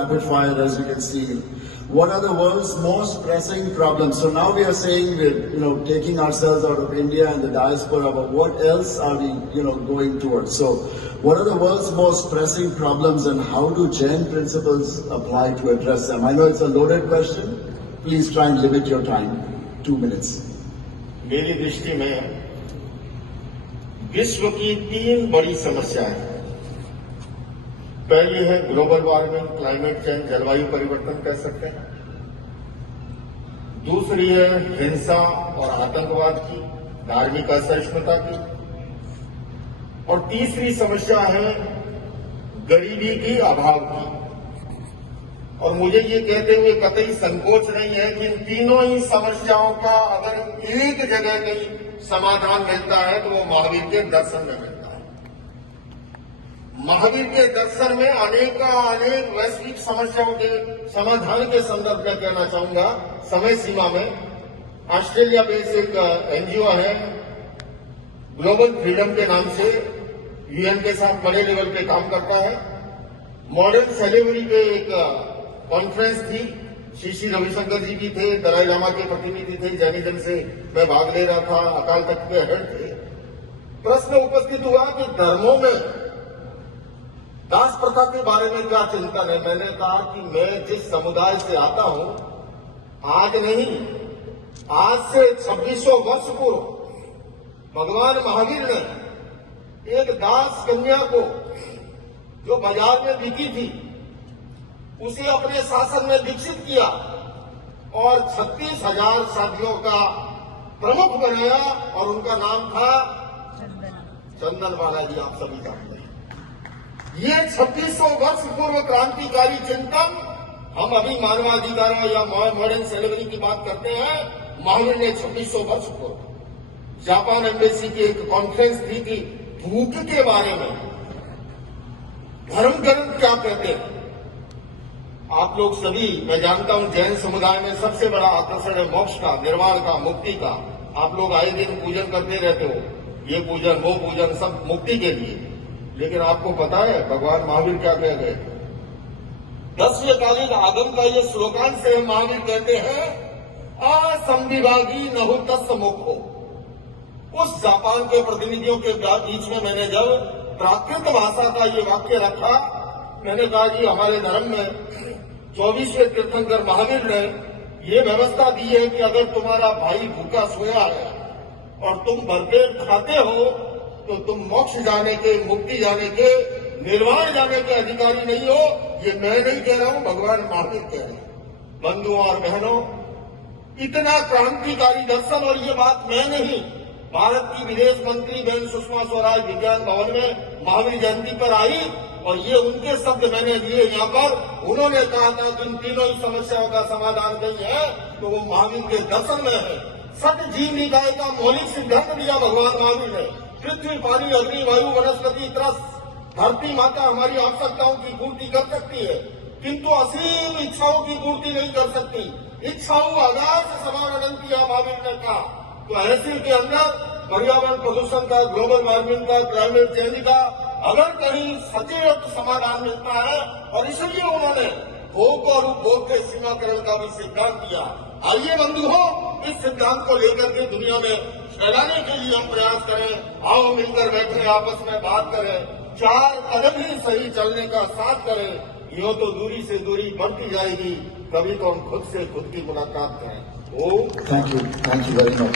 rapid fire, as you can see. What are the world's most pressing problems? So now we are saying we're, taking ourselves out of India and the diaspora, but what else are we, going towards? So what are the world's most pressing problems and how do Jain principles apply to address them? I know it's a loaded question. Please try and limit your time. 2 minutes. मेरी दृष्टि में विश्व की 3 बड़ी समस्याएं हैं। पहली है ग्लोबल वार्मिंग, क्लाइमेट चेंज, जलवायु परिवर्तन कह सकते हैं। दूसरी है हिंसा और आतंकवाद की, धार्मिक असहिष्णुता की। और तीसरी समस्या है गरीबी की, अभाव की। और मुझे ये कहते हुए कतई संकोच नहीं है कि इन तीनों ही समस्याओं का अगर एक जगह कहीं समाधान मिलता है तो वो महावीर के दर्शन में मिलता है। महावीर के दर्शन में अनेक वैश्विक समस्याओं के समाधान के संदर्भ में कहना चाहूंगा। समय सीमा में ऑस्ट्रेलिया बेस्ड एक एनजीओ है ग्लोबल फ्रीडम के नाम से, यूएन के साथ बड़े लेवल पे काम करता है। मॉडर्न सेलेब्रिटी पे एक कॉन्फ्रेंस थी, श्री रविशंकर जी भी थे, दलाई लामा के प्रतिनिधि थे, जैनिज्म से मैं भाग ले रहा था, अकाल तख्त के हेड थे। प्रश्न उपस्थित हुआ कि धर्मों में दास प्रथा के बारे में क्या चिंतन है। मैंने कहा कि मैं जिस समुदाय से आता हूं, आज नहीं, आज से 2600 वर्ष पूर्व भगवान महावीर ने एक दास कन्या को जो बाजार में बिकी थी उसे अपने शासन में विकसित किया और 36,000 शादियों का प्रमुख बनाया और उनका नाम था चंदन बालाजी। आप सभी जानते हैं ये 2600 वर्ष पूर्व क्रांतिकारी चिंतन हम अभी मानवाधिकारों या मॉडर्न सेलेब्रिटी की बात करते हैं। महावीर ने 2600 वर्ष पूर्व जापान एम्बेसी की एक कॉन्फ्रेंस थी कि भूख के बारे में धर्म ग्रंथ क्या कहते हैं। आप लोग सभी, मैं जानता हूं जैन समुदाय में सबसे बड़ा आकर्षण है मोक्ष का, निर्वाण का, मुक्ति का। आप लोग आए दिन पूजन करते रहते हो, ये पूजन वो पूजन, सब मुक्ति के लिए। लेकिन आपको पता है भगवान महावीर क्या कह गए? 10वें आगम का ये श्लोकांश से महावीर कहते हैं असंविभागी नहु तस्य मोक्षो। उस जापान के प्रतिनिधियों के बीच में मैंने जब प्राकृत भाषा का ये वाक्य रखा, मैंने कहा कि हमारे धर्म में 24वें तीर्थंकर महावीर ने ये व्यवस्था दी है कि अगर तुम्हारा भाई भूखा सोया है और तुम भरपेट खाते हो तो तुम मोक्ष जाने के, मुक्ति जाने के, निर्वाण जाने के अधिकारी नहीं हो। ये मैं नहीं कह रहा हूं, भगवान महावीर कह रहे हैं। बंधुओं और बहनों, इतना क्रांतिकारी दर्शन, और ये बात मैं नहीं, भारत की विदेश मंत्री बहन सुषमा स्वराज विज्ञान भवन में महावीर जयंती पर आई और ये उनके शब्द मैंने लिए यहाँ पर। उन्होंने कहा था कि इन तीनों ही समस्याओं का समाधान नहीं है तो वो महावीर के दर्शन में है। सत जीव निकाय का मौलिक सिद्धांत दिया भगवान महावीर ने। पृथ्वी, पानी, अग्नि, वायु, वनस्पति, त्रस, धरती माता हमारी आवश्यकताओं की पूर्ति कर सकती है, किंतु असीम इच्छाओं की पूर्ति नहीं कर सकती। इच्छाओं आकाश समान अनंत महावीर ने कहा। तो ऐसे के अंदर पर्यावरण प्रदूषण का, ग्लोबल वार्मिंग का, क्लाइमेट चेंज का अगर कहीं सचेत समाधान मिलता है, और इसलिए उन्होंने भोग और उपभोग के सीमाकरण का भी सिद्धांत दिया। आइए बंधुओं, इस सिद्धांत को लेकर के दुनिया में फैलाने के लिए हम प्रयास करें। आओ मिलकर बैठे, आपस में बात करें, 4 कदम ही सही चलने का साथ करें। यूं तो दूरी से दूरी बढ़ती जाएगी, कभी तो हम खुद से खुद की मुलाकात करें। Thank you very much.